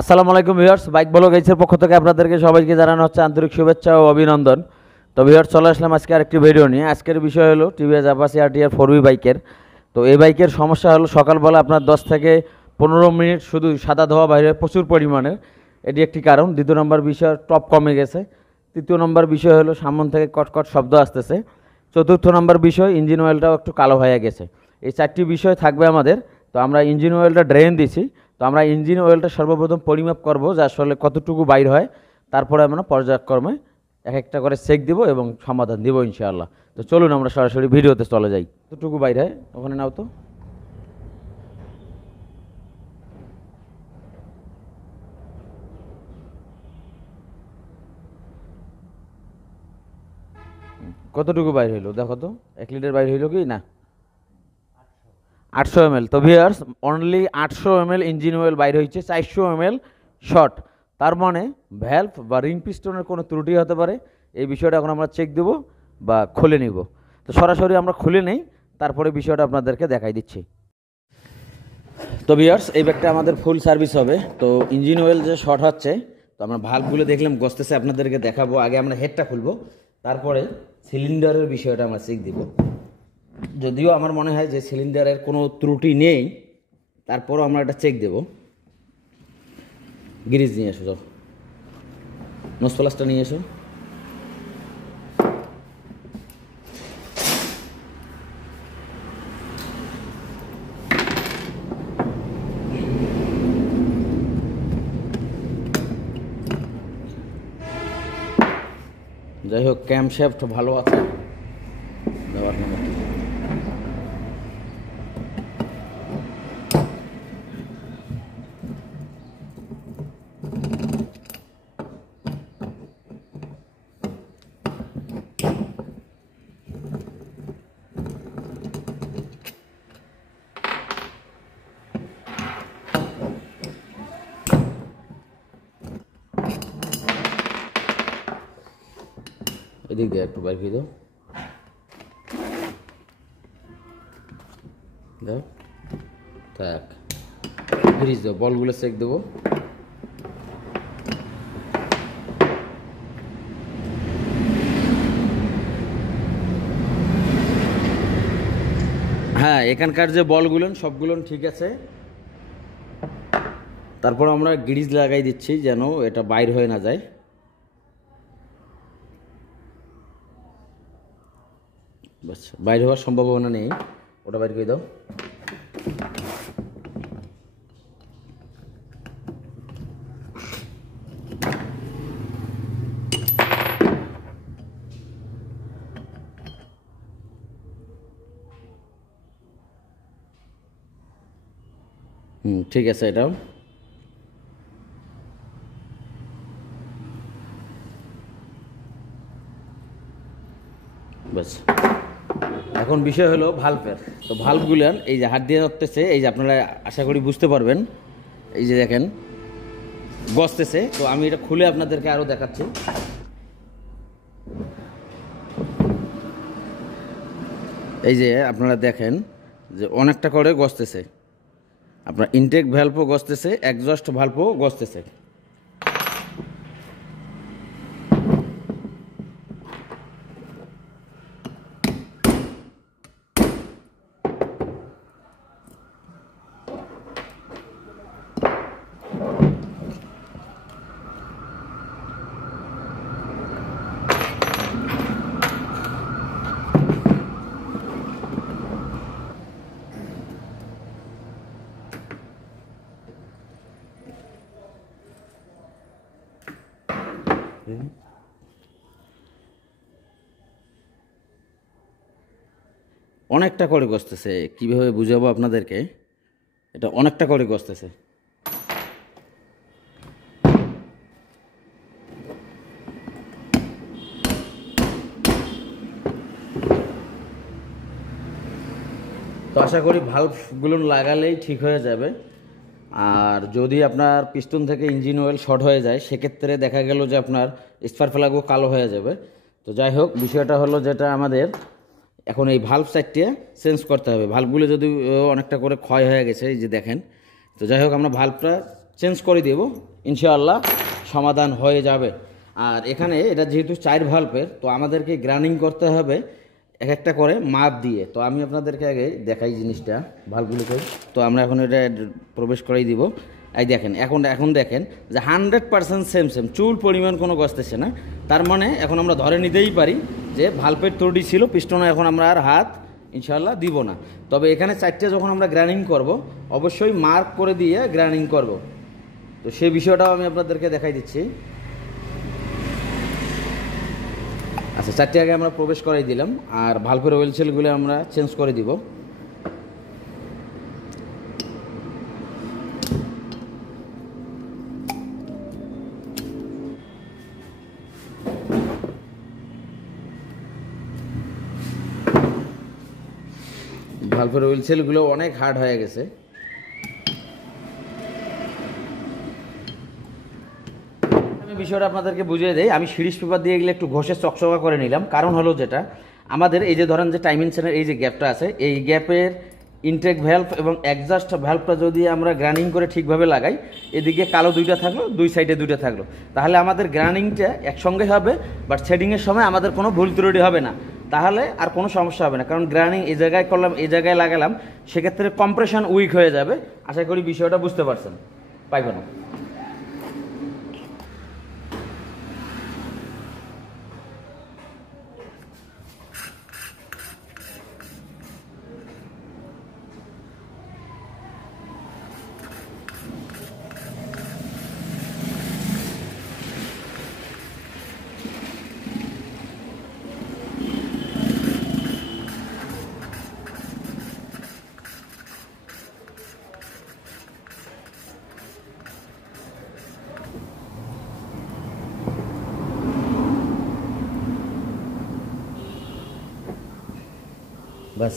আসসালামু আলাইকুম viewers, bike blog এইচের পক্ষ থেকে আপনাদেরকে সবাইকে জানানো হচ্ছে আন্তরিক শুভেচ্ছা ও অভিনন্দন। তো ভিউয়ার্স, চলে আসলাম আজকে আরেকটি ভিডিও নিয়ে। আজকের বিষয় হলো টিভিএস আপাচি আরটিআর 4V বাইকের। তো এই বাইকের সমস্যা হলো সকালবেলা আপনার 10 থেকে 15 মিনিট শুধু সাদা ধোঁয়া বাইরে প্রচুর পরিমাণের, এটি একটি কারণ। দ্বিতীয় নম্বর বিষয়, টপ কমে গেছে। তৃতীয় নম্বর বিষয় হলো সামন থেকে কটকট শব্দ আসতেছে। চতুর্থ নম্বর বিষয়, ইঞ্জিন অয়েলটাও একটু কালো হয়ে গেছে। এই চারটি বিষয় থাকবে আমাদের। তো আমরা ইঞ্জিন অয়েলটা ড্রেন দিছি। তো আমরা ইঞ্জিন অয়েলটা সর্বপ্রথম পরিমাপ করব যে আসলে কতটুকু বাইর হয়, তারপরে আমরা পর্যায়ক্রমে এক একটা করে চেক দিব এবং সমাধান দিব ইনশাআল্লাহ। তো চলুন আমরা সরাসরি ভিডিওতে চলে যাই। কতটুকু বাইর হয় ওখানে নাও তো। কতটুকু বাইর হইলো দেখো তো, 1 লিটার বাইর হইলো কি না? 800 ml। তো viewers, only 800 ml engine oil বাইর হয়েছে, 400 ml শর্ট। তার মানে ভ্যালভ বা রিং পিস্টনের কোনো ত্রুটি হতে পারে। এই বিষয়টা এখন আমরা চেক দেব বা খুলে নিব। তো সরাসরি আমরা খুলে নেই, তারপরে বিষয়টা আপনাদেরকে দেখাই দিচ্ছি। তো ভিউয়ার্স, এই ব্যাগটা আমাদের ফুল সার্ভিস হবে। তো ইঞ্জিন অয়েল যে শর্ট হচ্ছে, তো আমরা ভালভগুলো দেখলাম গসতেছে, আপনাদেরকে দেখাবো। আগে আমরা হেডটা খুলবো, তারপরে সিলিন্ডারের বিষয়টা আমরা চেক দিব। যদিও আমার মনে হয় যে সিলিন্ডারের কোনো ত্রুটি নেই, তারপরও আমরা এটা চেক দেব। গ্রিজ নিয়ে এসো, যাও নোজ প্লাসটা নিয়ে এসো। যাই হোক, ক্যামশ্যাফট ভালো আছে। দেওয়ার নাম্বার এদিক দিয়ে একটু বাইর করে দাও। দাও থাক, ফ্রিজ দাও, বলগুলো চেক দেবো। হ্যাঁ, এখানকার যে বলগুলো সবগুলো ঠিক আছে। তারপর আমরা গ্রিজ লাগাই দিচ্ছি যেন এটা বাইর হয়ে না যায়। বাস, বাইর হওয়ার সম্ভাবনা নেই, ওটা বাইর করে দাও। ঠিক আছে, এটাও বাস। এখন বিষয় হলো ভাল্বের। তো ভাল্বগুলো এই যে হাত দিয়ে ধরতেছে, এই যে আপনারা আশা করি বুঝতে পারবেন। এই যে দেখেন গসতেছে। তো আমি এটা খুলে আপনাদেরকে আরও দেখাচ্ছি। এই যে আপনারা দেখেন যে অনেকটা করে গসতেছে। আপনার ইনটেক ভ্যালভও গসতেছে, এক্সজস্ট ভ্যালভও গসতেছে। অনেকটা করে গসতেছে, কীভাবে বুঝাবো আপনাদেরকে, এটা অনেকটা করে গসতেছে। তো আশা করি ভালভগুলো লাগালেই ঠিক হয়ে যাবে। আর যদি আপনার পিস্টন থেকে ইঞ্জিন অয়েল শর্ট হয়ে যায়, সেক্ষেত্রে দেখা গেল যে আপনার স্পার প্লাগও কালো হয়ে যাবে। তো যাই হোক, বিষয়টা হলো যেটা আমাদের এখন এই ভালভ সাইডটা চেঞ্জ করতে হবে। ভালভগুলো যদি অনেকটা করে ক্ষয় হয়ে গেছে, এই যে দেখেন। তো যাই হোক, আমরা ভালভটা চেঞ্জ করে দেব, ইনশাআল্লাহ সমাধান হয়ে যাবে। আর এখানে এটা যেহেতু 4 ভাল্বের, তো আমাদেরকে গ্রাইন্ডিং করতে হবে এক একটা করে মাপ দিয়ে। তো আমি আপনাদেরকে আগে দেখাই জিনিসটা, ভাল্বগুলোকে। তো আমরা এখন এটা প্রবেশ করাই দিব। এই দেখেন, এখন দেখেন যে 100% সেম চুল পরিমাণ কোনো গসতেছে না। তার মানে এখন আমরা ধরে নিতেই পারি যে ভাল্বের ত্রুটি ছিল, পিস্টনে এখন আমরা আর হাত ইনশাআল্লাহ দিব না। তবে এখানে 4টে যখন আমরা গ্রাইন্ডিং করব, অবশ্যই মার্ক করে দিয়ে গ্রাইন্ডিং করব। তো সেই বিষয়টাও আমি আপনাদেরকে দেখাই দিচ্ছি। আচ্ছা, 4টে আগে আমরা প্রবেশ করাই দিলাম, আর ভাল্বের অয়েল সেলগুলো আমরা চেঞ্জ করে দিব। ভাল্বের অয়েল সেলগুলো অনেক হার্ড হয়ে গেছে। আমি বিষয়টা আপনাদেরকে বুঝিয়ে দেই। আমি সিরিজ পেপার দিয়ে এগুলো একটু ঘষে চকচকা করে নিলাম। কারণ হলো যেটা আমাদের এই যে ধরেন যে টাইমিং চেনের এই যে গ্যাপটা আছে, এই গ্যাপের ইনটেক ভ্যালভ এবং এক্সস্ট ভ্যালভটা যদি আমরা গ্রাইন্ডিং করে ঠিকভাবে লাগাই, এদিকে কালো 2টা থাকলো, 2 সাইডে 2টা থাকলো, তাহলে আমাদের গ্রাইন্ডিংটা একসঙ্গে হবে, বাট শেডিংয়ের সময় আমাদের কোনো ভুল ত্রুটি হবে না। তাহলে আর কোনো সমস্যা হবে না। কারণ গ্রাইন্ডিং এই জায়গায় করলাম, এই জায়গায় লাগালাম, সেক্ষেত্রে কম্প্রেশন উইক হয়ে যাবে। আশা করি বিষয়টা বুঝতে পারছেন, পাইব না। বাস,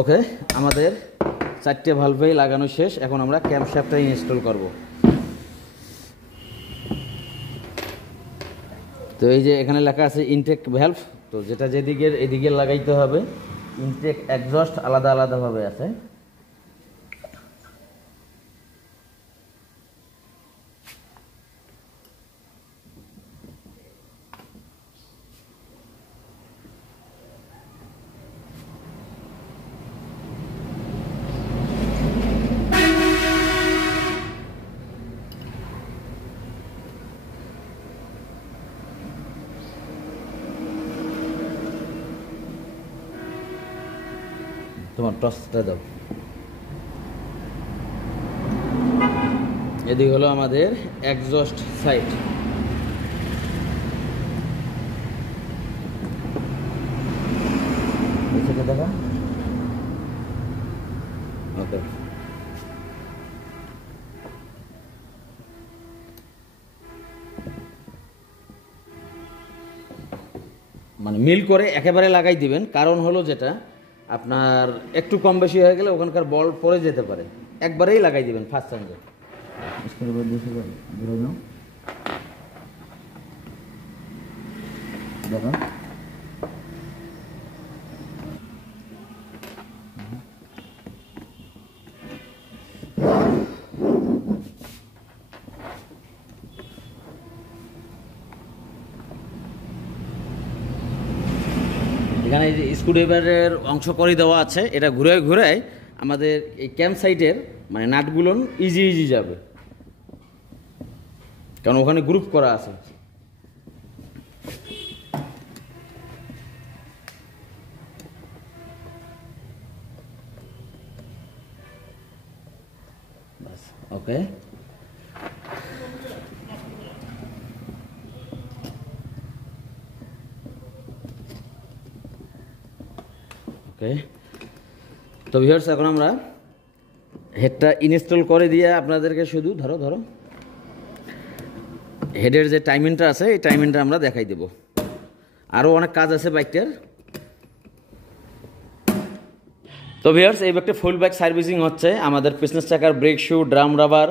ওকে, আমাদের 4টে ভালভেই লাগানো শেষ। এখন আমরা ক্যাম্পশ্যাফটটা ইনস্টল করব। তো এই যে এখানে লেখা আছে ইনটেক ভ্যালভ, তো যেটা যেদিকে এদিকে লাগাইতে হবে। ইনটেক এক্সস্ট আলাদা আলাদাভাবে আছে। তোমার টসটা দাও। এদিকে হলো আমাদের এক্সস্ট সাইড। দেখা, ওকে। মানে মিল করে একেবারে লাগাই দিবেন। কারণ হলো যেটা আপনার একটু কম বেশি হয়ে গেলে ওখানকার বল পড়ে যেতে পারে। একবারেই লাগাই দিবেন ফার্স্ট চান্সে। দেখো, এখানে এই যে স্ক্রুড্রাইভারের অংশ করে দেওয়া আছে, এটা ঘুরে ঘুরে আমাদের এই ক্যাম্প সাইটের মানে নাটগুলো ইজি যাবে, কারণ ওখানে গ্রুপ করা আছে। ওকে, ওকে। তো ভিউয়ার্স, এখন আমরা হেডটা ইনস্টল করে দিয়ে আপনাদেরকে শুধু ধরো হেডের যে টাইমিংটা আছে এই টাইমিংটা আমরা দেখাই দেব। আরও অনেক কাজ আছে বাইকটার। তো ভিউয়ার্স, এই বাইকটা ফুল বাইক সার্ভিসিং হচ্ছে। আমাদের পিছনের চাকার brake shoe, drum rubber,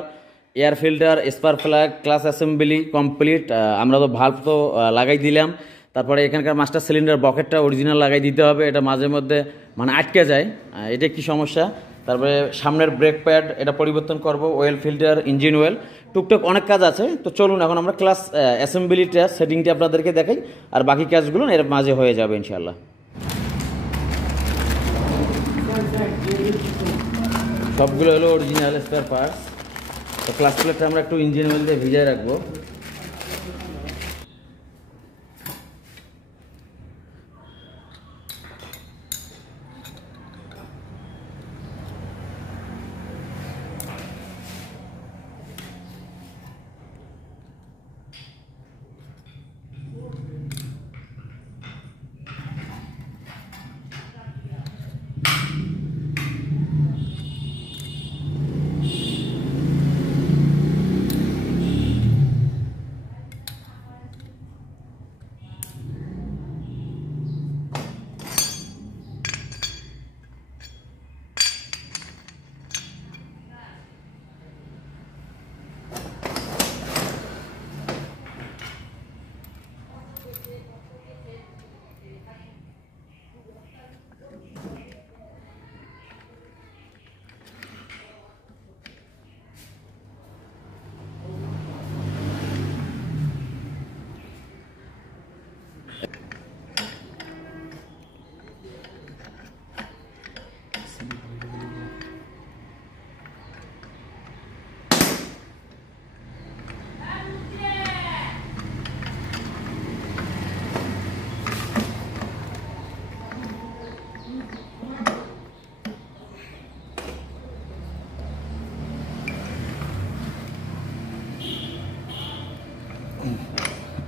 air filter, spare plug, class assembly complete. আমরা তো ভাল্ব তো লাগাই দিলাম। তারপরে এখানকার মাস্টার সিলিন্ডার বকেটটা অরিজিনাল লাগাই দিতে হবে। এটা মাঝে মধ্যে মানে আটকে যায়, এটা একটি সমস্যা। তারপরে সামনের ব্রেক প্যাড এটা পরিবর্তন করব, ওয়েল ফিল্টার, ইঞ্জিন ওয়েল, টুকটাক অনেক কাজ আছে। তো চলুন এখন আমরা ক্লাস অ্যাসেম্বলিটা সেটিংটি আপনাদেরকে দেখাই, আর বাকি কাজগুলো এর মাঝে হয়ে যাবে ইনশাআল্লাহ। সবগুলো হলো অরিজিনাল স্পেয়ার পার্টস। তো ক্লাস প্লেটটা আমরা একটু ইঞ্জিন অয়েল দিয়ে ভিজিয়ে রাখবো।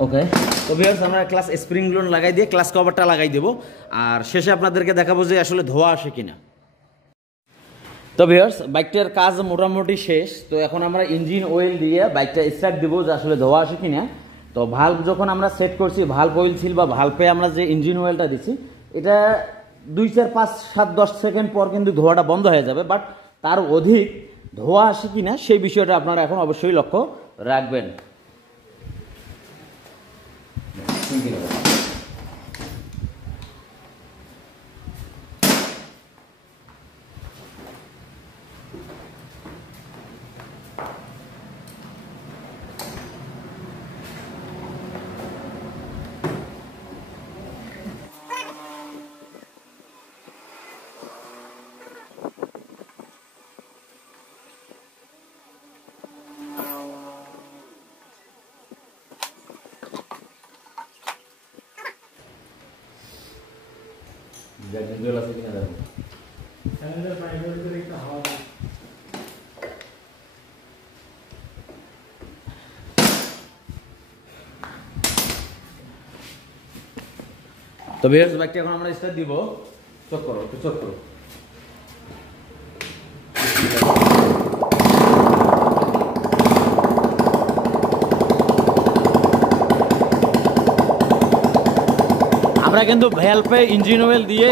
ওকে, তো ভিউয়ার্স আমরা ক্লাস স্প্রিংগুলো লাগাই দিয়ে ক্লাস কভারটা লাগাই দেবো, আর শেষে আপনাদেরকে দেখাবো যে আসলে ধোয়া আসে কিনা। তো ভিউয়ার্স বাইকটার কাজ মোটামুটি শেষ। তো এখন আমরা ইঞ্জিন অয়েল দিয়ে বাইকটা স্টার্ট দেবো যে আসলে ধোয়া আসে কিনা। তো ভাল্ব যখন আমরা সেট করছি, ভাল্ব অয়েল ছিল বা ভাল্বে আমরা যে ইঞ্জিন অয়েলটা দিচ্ছি, এটা 2, 4, 5, 7, 10 সেকেন্ড পর কিন্তু ধোয়াটা বন্ধ হয়ে যাবে, বাট তার অধিক ধোয়া আসে কিনা সেই বিষয়টা আপনারা এখন অবশ্যই লক্ষ্য রাখবেন। তো ভিউয়ার্স বাইকটা এখন আমরা স্টার্ট দিব। চক করো, একটু চক করো। আমরা কিন্তু ভ্যালভে ইঞ্জিন অয়েল দিয়ে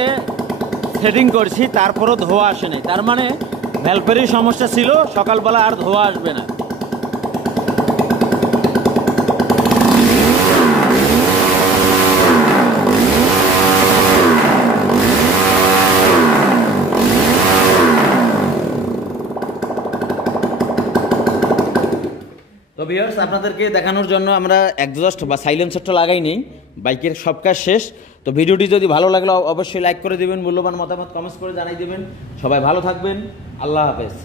সেটিং করছি, তারপরও ধোয়া আসে নাই, তার মানে ভ্যালভেরই সমস্যা ছিল, সকালবেলা আর ধোয়া আসবে না। তো ভিউয়ার্স আপনাদেরকে দেখানোর জন্য আমরা এক্সজস্ট বা সাইলেন্সারটা লাগাই নেই, বাইকের সব কাজ শেষ। তো ভিডিওটি যদি ভালো লাগলে অবশ্যই লাইক করে দেবেন, মূল্যবান মতামত কমেন্টস করে জানাই দেবেন। সবাই ভালো থাকবেন, আল্লাহ হাফেজ।